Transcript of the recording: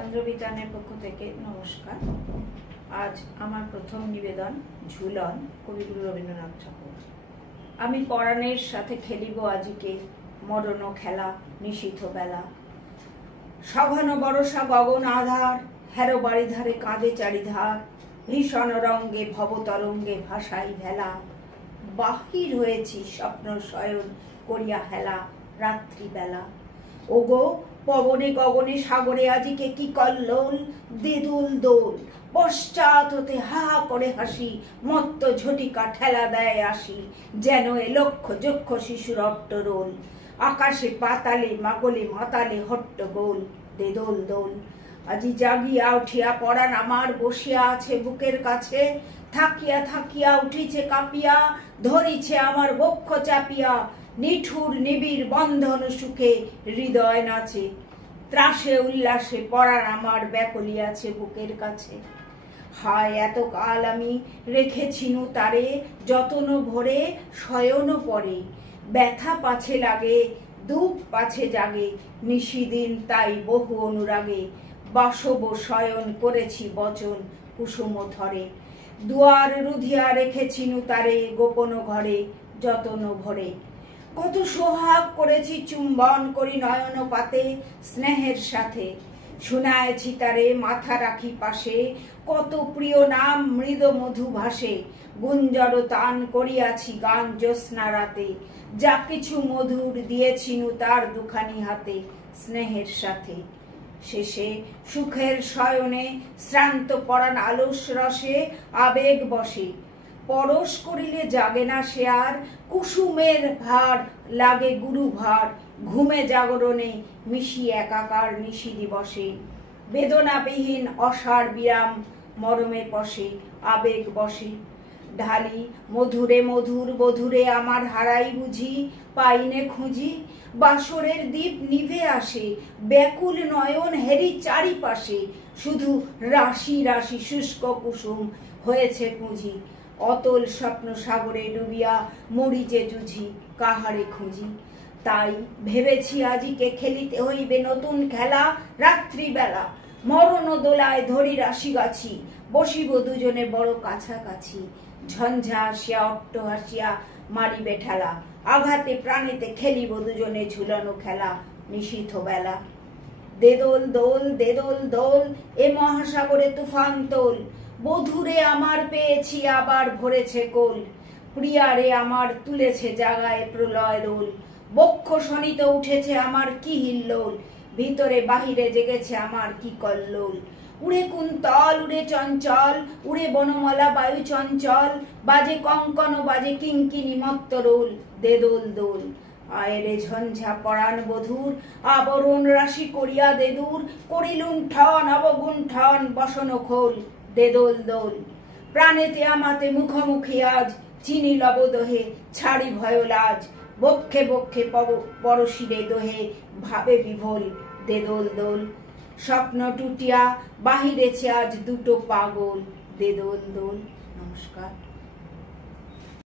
চন্দ্রবিতানের পক্ষ থেকে নমস্কার। আজ আমার প্রথম নিবেদন ঝুলন কবিগুরু রবীন্দ্রনাথ ঠাকুর। আমি পরাণের সাথে খেলিব আজিকে মরণ খেলা নিশীথ বেলা। সঘন বরষা গগন আধার, হেরো বাড়ি ধারে কাঁদে চারিধার। ভীষণ রঙ্গে ভবতরঙ্গে ভাসাই ভেলা। বাহির হয়েছি স্বপ্ন শয়ন করিয়া হেলা রাত্রিবেলা। ওগো পবনে গগনে সাগরে আজিকে কি কল্লোল, দেদুল দোল। পশ্চাৎ হতে হা হা করে হাসি, মত্ত ঝটিকা ঠেলা দেয় আসি। যেন এ লক্ষ যক্ষ শিশুর অট্টরোল। আকাশে পাতালে মাগলে মাতালে হট্টগোল, দেদোল দোল। আজি জাগিয়া উঠিয়া পরাণ আমার বসিয়া আছে বুকের কাছে। থাকিয়া থাকিয়া উঠিছে কাঁপিয়া, ধরিছে আমার বক্ষ চাপিয়া। নিঠুর নিবিড় বন্ধন সুখে হৃদয় নাচে। ত্রাসে উল্লাসে পরাণ আমার ব্যাকুলিয়াছে বুকের কাছে। হায় এতকাল আমি রেখেছিনু তারে যতন ভরে শয়ন পরে। ব্যথা পাছে লাগে দুঃখ পাছে জাগে, নিশিদিন তাই বহু অনুরাগে। বাসব শয়ন করেছি বচন কুসুম ধরে। দুয়ার রুধিয়া রেখেছিনু তারে গোপন ঘরে যতন ভরে। কত সোহাগ করেছি চুম্বন করি নয়ন পাতে স্নেহের সাথে। শুনায়েছি তারে মাথা রাখি পাশে, কত প্রিয় নাম মৃদ মধু ভাসে। গুঞ্জর তান করিয়াছি গান জ্যোৎস্না রাতে, যা কিছু মধুর দিয়েছিনু তার দুখানি হাতে স্নেহের সাথে। শেষে সুখের শয়নে শ্রান্ত পরাণ আলস রসে আবেগ বসে। পরশ করিলে জাগে না সে আর, কুসুমের ভার লাগে গুরু ভার। ঘুমে জাগরণে মিশি একাকার নিশি দিবসে। বেদনাবিহীন অসার বিরাম মরমে পশে আবেগ বসে। ঢালি মধুরে মধুর বধুরে আমার হারাই বুঝি, পাইনে খুঁজি। বাসরের দীপ নিভে আসে, ব্যাকুল নয়ন হেরি চারিপাশে। শুধু রাশি রাশি শুষ্ক কুসুম হয়েছে পুঁজি। অতল স্বপ্ন সাগরে ডুবিয়া মরি যে জুঝি, কাহারে খুঁজি। তাই ভেবেছি আজিকে খেলিতে হইবে নতুন খেলা রাত্রিবেলা। মরণ দোলায় ধরি রাশি গাছি, বসিব দুজনে বড় কাছাকাছি। ঝঞ্ঝা আসিয়া অট্ট হাসিয়া মারিবে ঠেলা, আঘাতে প্রাণেতে খেলিব দুজনে ঝুলানো খেলা নিশীথ বেলা। দেদোল দোল দেদোল দোল, এ মহাসাগরে তুফান তোল। বধুরে আমার পেয়েছি আবার ভরেছে কোল। প্রিয়ারে আমার তুলেছে জাগায় প্রলয় রোল। বক্ষ শনিতে উঠেছে আমার কি হিল্লোল। ভিতরে বাহিরে জেগেছে আমার কি কল্লোল। উড়ে কুন্তল উড়ে চঞ্চল, উড়ে বনমালা বায়ু চঞ্চল। বাজে কঙ্কন বাজে কিঙ্কিনি মত্ত রোল, দেদোল দোল। আয়রে ঝঞ্ঝা পরাণ বধুর, আবরণ রাশি করিয়া দেদুর। করিলুণ্ঠন অবগুণ্ঠন বসন খোল, দেদোল দোল। প্রাণেতে আমাতে মুখোমুখি আজ, চিনি লবদোহে ছাড়ি ভয় লাজ। বক্ষে বক্ষে পরশিরে দোহে ভাবে বিভোল, দেদোল দোল। স্বপ্ন টুটিয়া বাহিরেছে আজ দুটো পাগল, দেদোল দোল। নমস্কার।